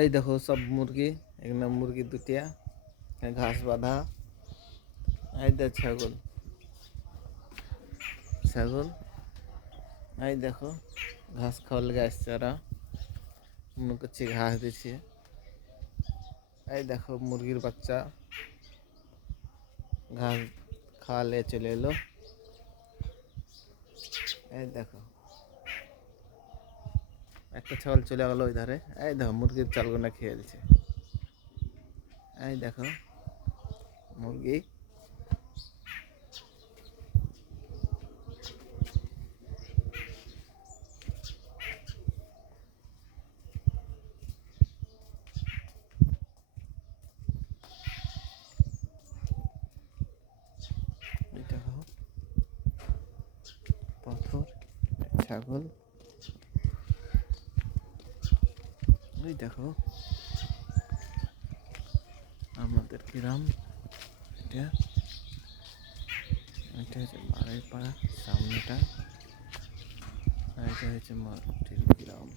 এই দেখো সব মুরগি, এখানে মুরগি দুটিয়া, এখানে ঘাস বাঁধা। এই দেখ ছাগল, ছাগল এই দেখো ঘাস খাওয়ার লেগে আসছে ওরা, মনে করছি ঘাস দিচ্ছে। এই দেখো মুরগির বাচ্চা ঘাস খাওয়ালে চলে এলো। এই দেখো একটা ছাগল চলে গেল ওই ধারে। এই দেখো মুরগির চালগুনা খেয়ে দিচ্ছে। এই দেখো মুরগি, এই দেখো পাথর, ছাগল, ওই দেখো আমাদের গ্রাম। এটা এটা হচ্ছে মারের পাড়া সামনেটা, আর এটা হচ্ছে মাটির গ্রাম।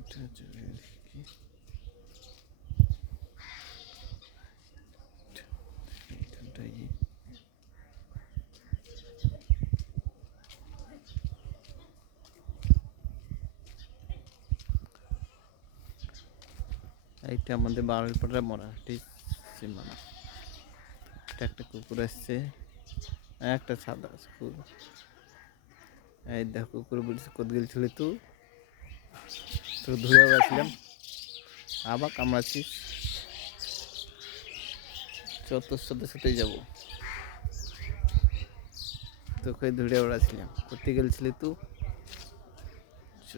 এটা হচ্ছে কি, এইখানটাই এইটা আমাদের বাড়ির পাড়া মরাঠি সীমানা। এটা একটা কুকুর আসছে, একটা সাদা কুকুর। এই দেখো কুকুর বলছে কত গেলছিলি তুই, তো ধুয়ে বেড়াচ্ছিলাম আবার কামড়াচ্ছিস, তোর সাথে সাথেই যাবো। তোকে ধুয়ে বেড়াচ্ছিলাম, করতে গেলছিলি তুই, চ।